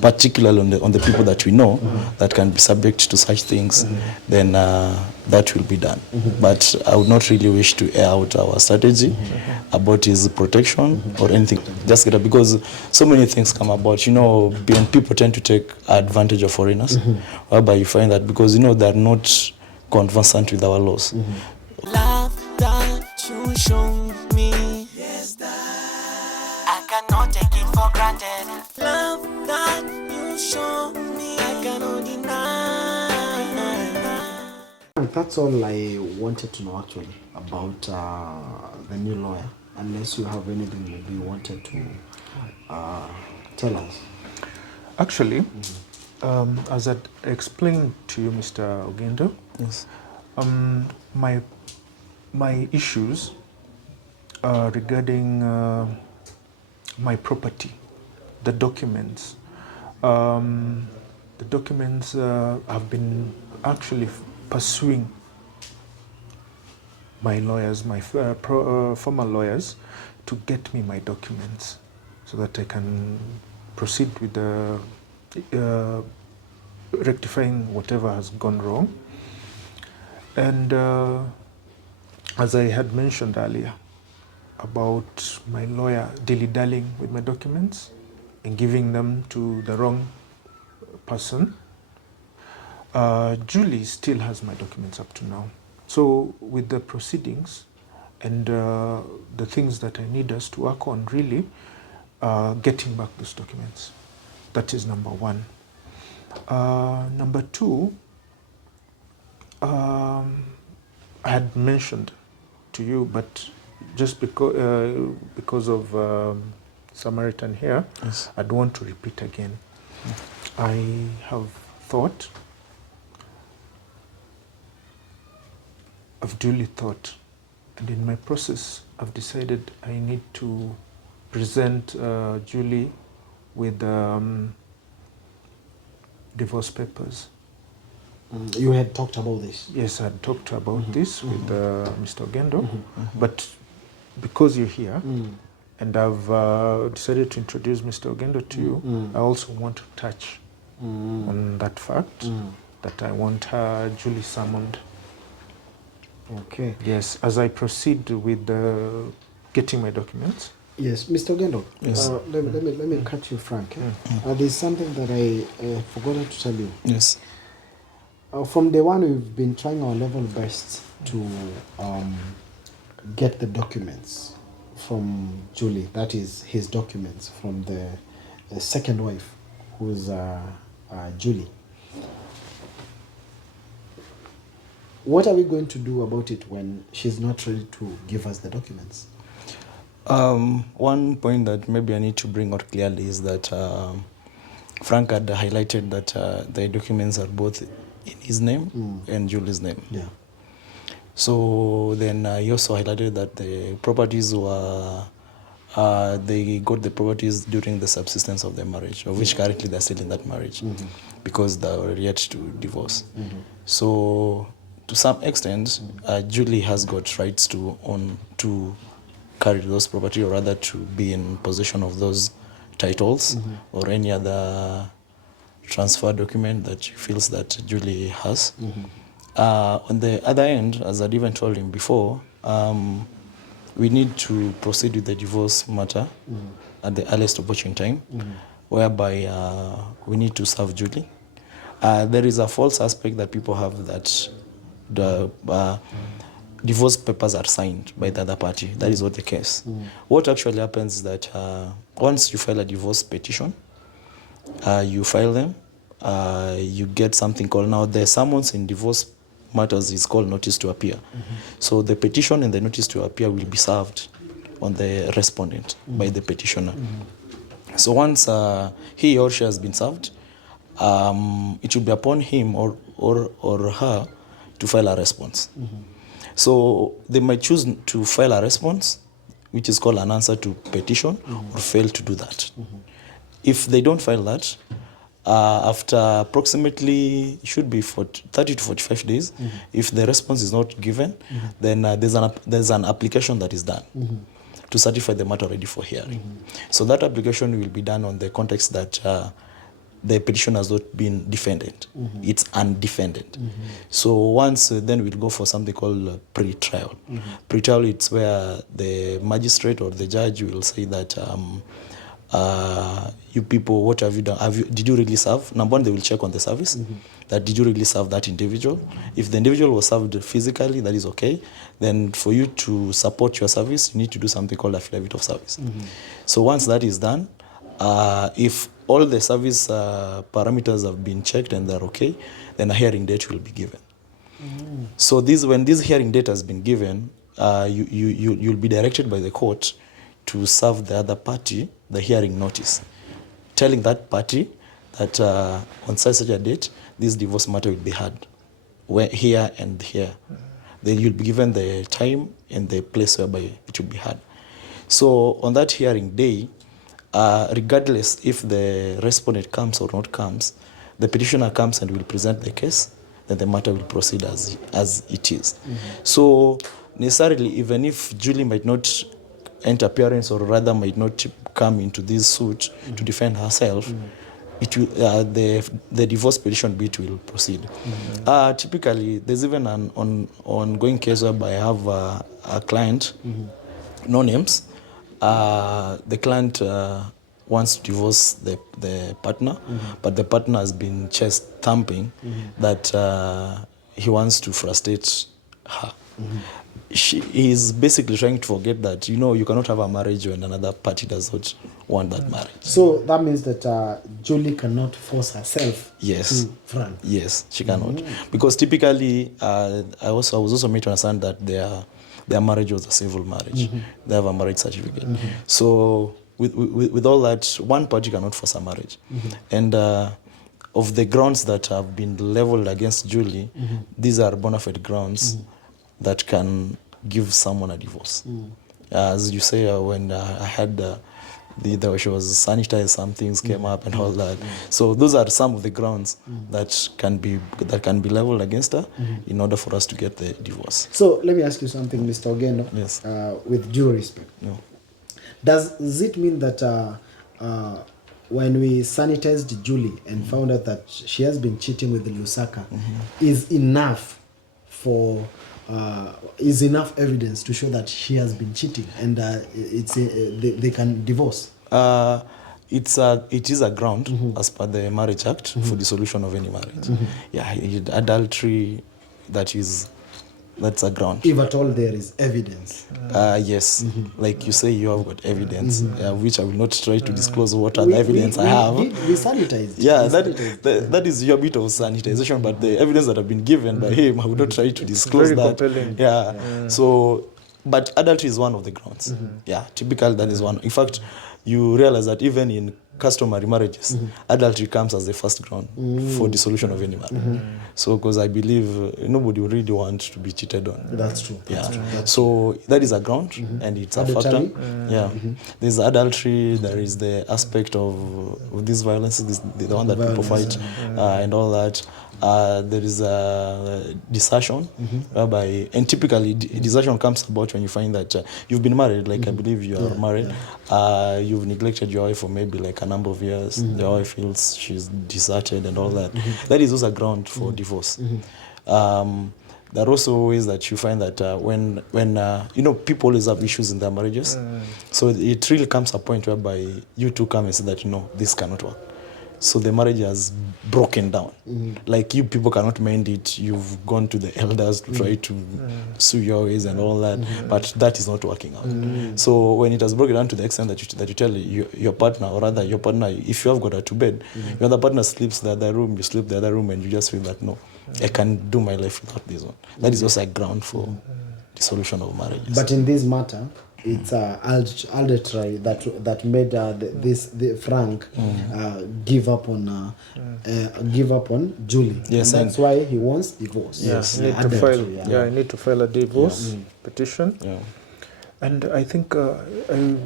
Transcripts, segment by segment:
particularly on the people that we know that can be subject to such things, then that will be done. But I would not really wish to air out our strategy about his protection or anything. Just get up, because so many things come about. And people tend to take advantage of foreigners, whereby you find that because they're not conversant with our laws. Love that you show me, yes, that I cannot take it for granted. Love that you show me, I cannot deny. That's all I wanted to know actually about the new lawyer. Unless you have anything maybe you wanted to tell us. Actually, as I explained to you, Mr. Ogendo, Yes. my issues are regarding my property, the documents. The documents have been actually pursuing my lawyers, my former lawyers, to get me my documents so that I can proceed with the rectifying whatever has gone wrong. And as I had mentioned earlier about my lawyer dilly-dallying with my documents and giving them to the wrong person, Julie still has my documents up to now. So with the proceedings and the things that I need us to work on, really getting back those documents. That is number one. Number two, I had mentioned to you, but just because of Samaritan here, Yes. I don't want to repeat again. I have thought, I've duly thought, and in my process, I've decided I need to present Julie with divorce papers. You had talked about this. Yes, I had talked about this with Mr. Ogendo, but because you're here and I've decided to introduce Mr. Ogendo to you, I also want to touch on that fact that I want Julie summoned. Okay. Yes, as I proceed with getting my documents. Yes, Mr. Ogendo. Yes. Let me cut you, Frank. There's something that I forgot to tell you. Yes. From day one, we've been trying our level best to get the documents from Julie. That is his documents from the second wife, who's Julie. What are we going to do about it when she's not ready to give us the documents? One point that maybe I need to bring out clearly is that Frank had highlighted that the documents are both in his name and Julie's name. Yeah. So then he also highlighted that the properties were, they got the properties during the subsistence of their marriage, of which currently they're still in that marriage because they were yet to divorce. So to some extent, Julie has got rights to own, to carry those property, or rather to be in possession of those titles or any other transfer document that she feels that Julie has. On the other end, as I'd even told him before, we need to proceed with the divorce matter at the earliest opportune time, whereby we need to serve Julie. There is a false aspect that people have that the divorce papers are signed by the other party. That is not the case. What actually happens is that once you file a divorce petition, you file them, you get something called, now the summons in divorce matters is called notice to appear. So the petition and the notice to appear will be served on the respondent by the petitioner. So once he or she has been served, it will be upon him or her to file a response. So they might choose to file a response, which is called an answer to petition, or fail to do that. If they don't file that, after approximately, should be 30 to 45 days, if the response is not given, then there's an application that is done to certify the matter ready for hearing. So that application will be done on the context that the petition has not been defended. It's undefended. So once then we'll go for something called pre-trial. Pre-trial, it's where the magistrate or the judge will say that you people, what have you done? Did you really serve? Number one, they will check on the service. That did you really serve that individual? If the individual was served physically, that is okay. Then for you to support your service, you need to do something called affidavit of service. So once that is done, if all the service parameters have been checked and they're okay, then a hearing date will be given. So when this hearing date has been given, you'll be directed by the court to serve the other party the hearing notice, telling that party that on such a date, this divorce matter will be heard, here and here. Then you'll be given the time and the place whereby it will be heard. So on that hearing day, regardless if the respondent comes or not comes, the petitioner comes and will present the case, then the matter will proceed as it is. So necessarily, even if Julie might not enter appearance or rather might not come into this suit to defend herself, it will, the divorce petition bit will proceed. Typically, there's even an ongoing case whereby I have a client, no names. The client wants to divorce the partner, but the partner has been chest thumping that he wants to frustrate her. He is basically trying to forget that, you cannot have a marriage when another party does not want that marriage. So that means that Julie cannot force herself Yes. to Frank. Yes, she cannot. Because typically, I was also made to understand that their marriage was a civil marriage. They have a marriage certificate. So with all that, one party cannot force a marriage. And of the grounds that have been leveled against Julie, these are bona fide grounds that can give someone a divorce. As you say, when I had she was sanitized, some things came up and all that. So those are some of the grounds that can be leveled against her in order for us to get the divorce. So let me ask you something, Mr. Ogendo. Yes. With due respect. Does it mean that when we sanitized Julie and found out that she has been cheating with Lusaka, is enough evidence to show that she has been cheating and they can divorce? It is a ground as per the Marriage Act for dissolution of any marriage. Yeah, adultery, that's a ground. If at all there is evidence. Yes, like you say, you have got evidence, which I will not try to disclose what other evidence I have. We sanitized. Yeah, that is your bit of sanitization, but the evidence that have been given by him, I will not try to disclose very that. compelling. Yeah. So, but adultery is one of the grounds. Yeah, typically that is one. In fact, you realize that even in customary marriages, adultery comes as the first ground for dissolution of any marriage. So, because I believe nobody would really want to be cheated on. That's true. So that is a ground, and it's Adultery? a factor. Yeah, there's adultery. There is the aspect of these violences, the one that people fight, and all that. There is a desertion, whereby, and typically desertion comes about when you find that you've been married, like I believe you are married, you've neglected your wife for maybe like a number of years, the wife feels she's deserted and all that. That is also a ground for divorce. There are also ways that you find that when people always have issues in their marriages, so it really comes a point whereby you two come and say that this cannot work. So the marriage has broken down. Like you people cannot mend it. You've gone to the elders to try to sue your ways and all that, but that is not working out. So when it has broken down to the extent that you tell your partner, or rather your partner, if you have got a two bed, your other partner sleeps the other room, you sleep the other room, and you just feel that no, I can do my life without this one. That is also a ground for dissolution of marriages. But in this matter, it's adultery that made the Frank give up on Julie. Yes, and that's why he wants divorce. Yes. You need to file a divorce petition. Yeah. And I think I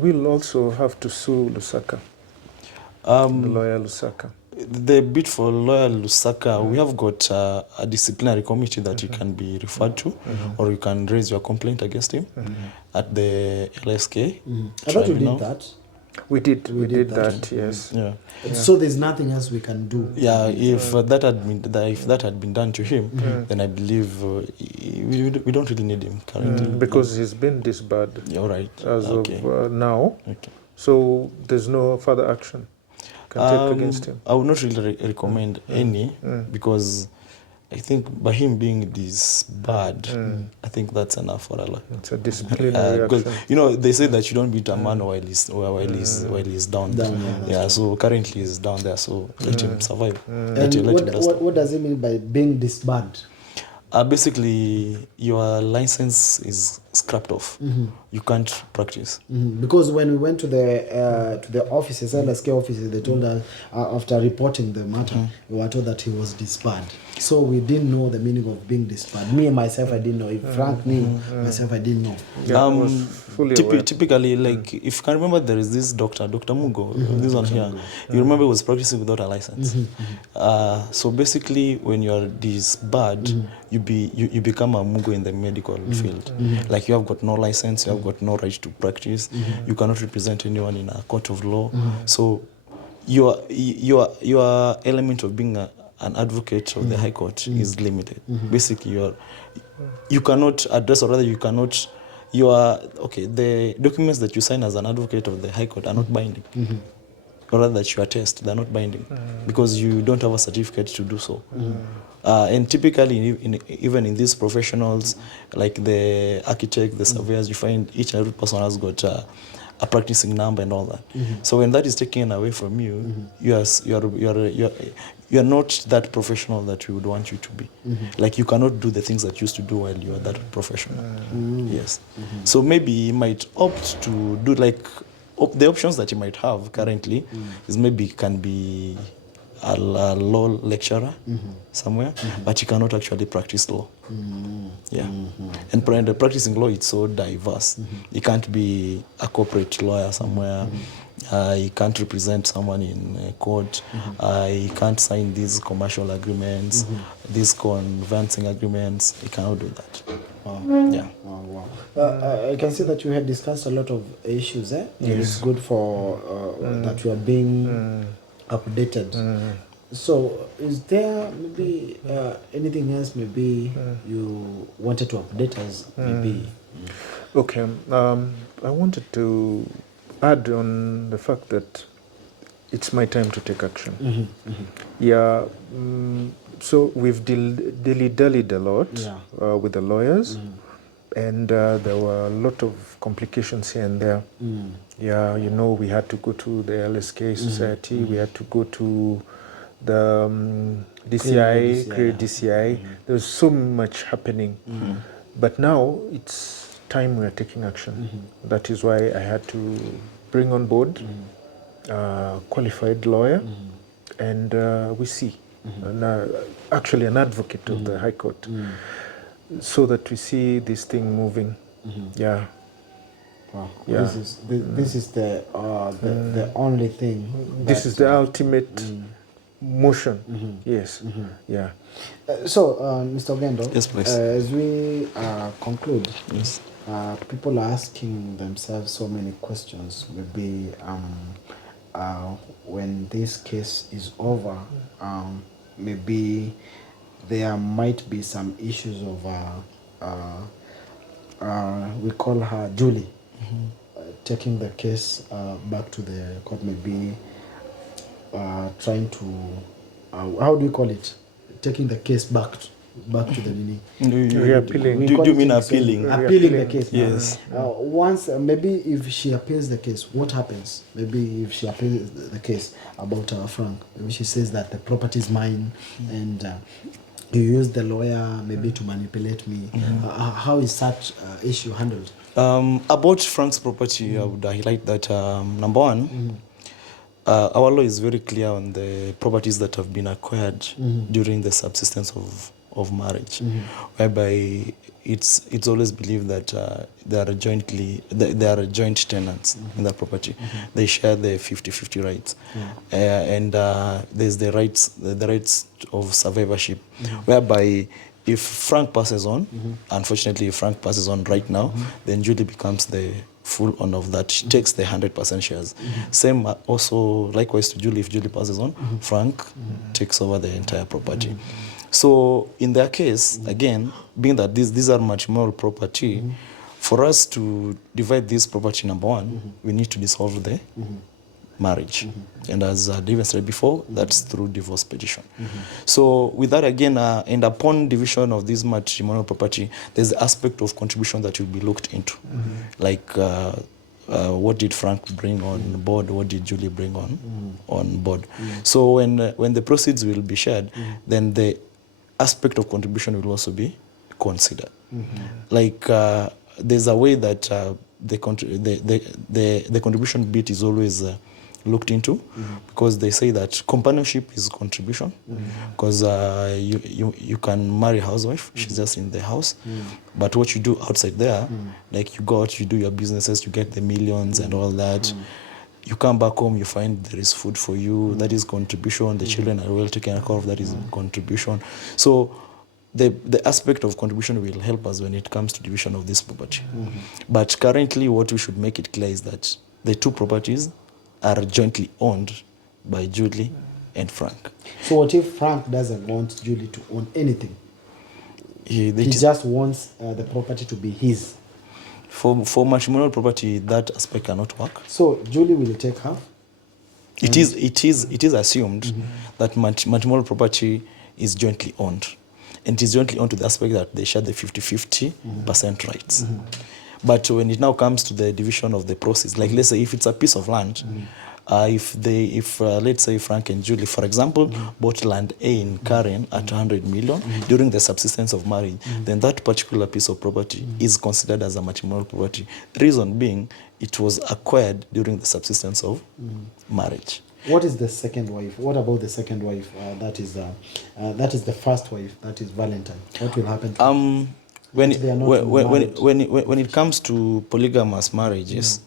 will also have to sue Lusaka, the lawyer Lusaka. The bit for lawyer Lusaka, we have got a disciplinary committee that you can be referred to, or you can raise your complaint against him at the LSK. I thought you did that. We did that, yes. Yeah. So there's nothing else we can do. Yeah, if that had been done to him, then I believe we don't really need him currently. Because he's been disbarred You're right. as Okay. of now. Okay. So there's no further action can take against him. I would not really recommend any because I think by him being disbarred, I think that's enough for Allah. It's a disciplinary Because action. they say that you don't beat a man while he's down. Yeah, so currently he's down there, so let him survive. Let And him rest. what does it mean by being disbarred? Basically, your license is scrapped off. You can't practice. Because when we went to the offices, LSK offices, they told us after reporting the matter, we were told that he was disbarred. So we didn't know the meaning of being disbarred. Me and myself, I didn't know. If Frank knew, myself, I didn't know. Yeah, I was fully aware. Typically, like if you can remember, there is this Dr. Mugo, this one here. You remember he was practicing without a license. So basically, when you are disbarred, you become a Mugo in the medical field. Like you have got no license, you have got no right to practice. You cannot represent anyone in a court of law. So your element of being an advocate of the High Court is limited. Basically, you cannot address, or rather you cannot, the documents that you sign as an advocate of the High Court are not binding. Or rather that you attest, they're not binding because you don't have a certificate to do so. And typically, even in these professionals, like the architect, the surveyors, you find each and every person has got a practicing number and all that. So when that is taken away from you, you are not that professional that we would want you to be. Like you cannot do the things that you used to do while you are that professional. Yes. So maybe you might opt to do like the options that you might have currently is maybe can be a law lecturer somewhere, but you cannot actually practice law. Yeah. And practicing law, it's so diverse. You can't be a corporate lawyer somewhere. You can't represent someone in a court. You can't sign these commercial agreements, these conveyancing agreements. You cannot do that. Yeah. Wow. I can see that you have discussed a lot of issues. It's good for that you are being updated. So, is there maybe anything else maybe you wanted to update us? Maybe. Okay. I wanted to add on the fact that it's my time to take action. Yeah. So we've dilly-dallied a lot with the lawyers, and there were a lot of complications here and there. Yeah, we had to go to the LSK Society, we had to go to the DCI, Career DCI. There's so much happening. But now it's time we are taking action. That is why I had to bring on board a qualified lawyer, and we see. Actually an advocate of the High Court, so that we see this thing moving. Yeah. Wow. Yeah. This is the only thing. This is the ultimate motion. Yes. Yeah. So, Mr. Ogendo, Yes, please. As we conclude, Yes. people are asking themselves so many questions. Maybe when this case is over, maybe there might be some issues of we call her Julie, taking the case back to the court, maybe trying to how do you call it, taking the case back to the Nini. Reappealing. Do you mean appealing? Appealing the case. Yes. Once maybe if she appeals the case, what happens? Maybe if she appeals the case about Frank, maybe she says that the property is mine, and you use the lawyer maybe to manipulate me. How is such issue handled? About Frank's property, I would highlight that number one, our law is very clear on the properties that have been acquired during the subsistence of marriage, whereby it's always believed that they are joint tenants in that property. They share the 50-50 rights, and there's the rights of survivorship, whereby if Frank passes on, unfortunately if Frank passes on right now, then Julie becomes the full owner of that. She takes the 100% shares. Same also likewise to Julie. If Julie passes on, Frank takes over the entire property. So in their case, again, being that these are matrimonial property, for us to divide this property, number one, we need to dissolve the marriage. And as David said before, that's through divorce petition. So with that again, and upon division of this matrimonial property, there's the aspect of contribution that will be looked into. Like what did Frank bring on board, what did Julie bring on board. So when the proceeds will be shared, then the aspect of contribution will also be considered. Like there's a way that the contribution bit is always looked into, because they say that companionship is contribution, because you can marry a housewife, she's just in the house, but what you do outside there, like you go out, you do your businesses, you get the millions and all that, you come back home, you find there is food for you, that is contribution, the children are well taken care of, that is contribution. So the aspect of contribution will help us when it comes to division of this property. But currently what we should make it clear is that the two properties are jointly owned by Julie and Frank. So what if Frank doesn't want Julie to own anything? He just wants the property to be his. For matrimonial property, that aspect cannot work. So Julie will take half? It is assumed that matrimonial property is jointly owned. And it is jointly owned to the aspect that they share the 50-50% rights. But when it now comes to the division of the proceeds, like let's say if it's a piece of land, if let's say Frank and Julie, for example, bought land A in Karen at 100 million during the subsistence of marriage, then that particular piece of property is considered as a matrimonial property. Reason being, it was acquired during the subsistence of marriage. What is the second wife? What about the second wife? That is the first wife. That is Valentine. What will happen to her? When it comes to polygamous marriages,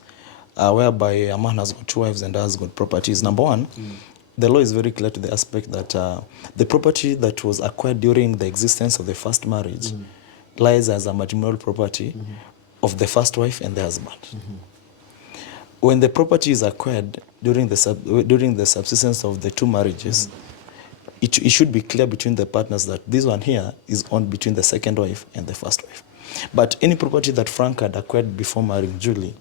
whereby a man has got two wives and has got properties, number one, the law is very clear to the aspect that the property that was acquired during the existence of the first marriage lies as a matrimonial property of the first wife and the husband. When the property is acquired during the subsistence of the two marriages, it should be clear between the partners that this one here is owned between the second wife and the first wife. But any property that Frank had acquired before marrying Julie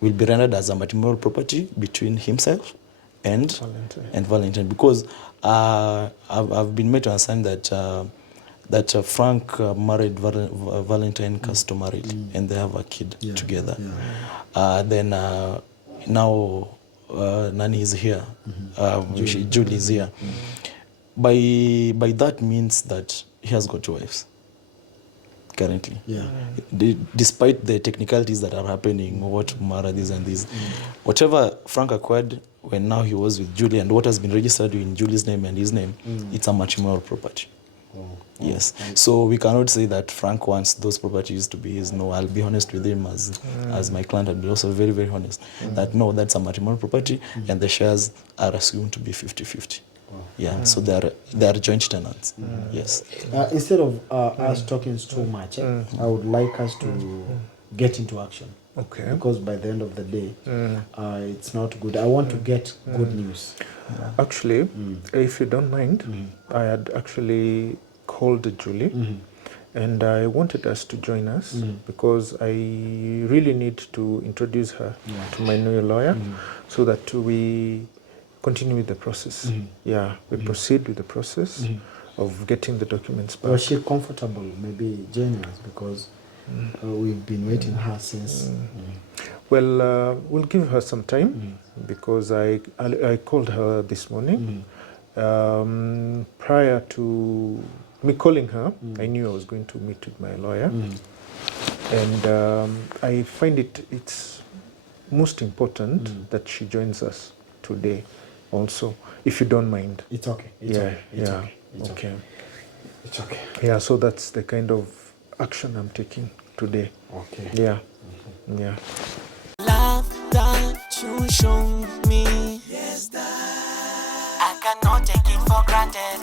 will be rendered as a matrimonial property between himself and Valentine. Because I've been made to understand that Frank married Valentine customarily, and they have a kid together. Then now Nani is here, Julie is here. By that means that he has got two wives currently. Despite the technicalities that are happening, what Mara this and this, whatever Frank acquired when now he was with Julie and what has been registered in Julie's name and his name, it's a matrimonial property. Yes. So we cannot say that Frank wants those properties to be his. No, I'll be honest with him as my client, I'll be also very, very honest that no, that's a matrimonial property and the shares are assumed to be 50-50. So they are joint tenants. Yes. Instead of us talking too much, I would like us to get into action. Okay. Because by the end of the day, it's not good. I want to get good news. Actually, if you don't mind, I had actually called Julie and I wanted us to join us because I really need to introduce her to my new lawyer so that we continue with the process. We proceed with the process of getting the documents back. Was she comfortable? Maybe Jane was, because we've been waiting her since. Well, we'll give her some time because I called her this morning. Prior to me calling her, I knew I was going to meet with my lawyer. And I find it's most important that she joins us today also, if you don't mind. It's okay. It's okay. It's okay. Yeah, so that's the kind of action I'm taking today. Okay. Yeah. Love that you show me, yes, that I cannot take it for granted.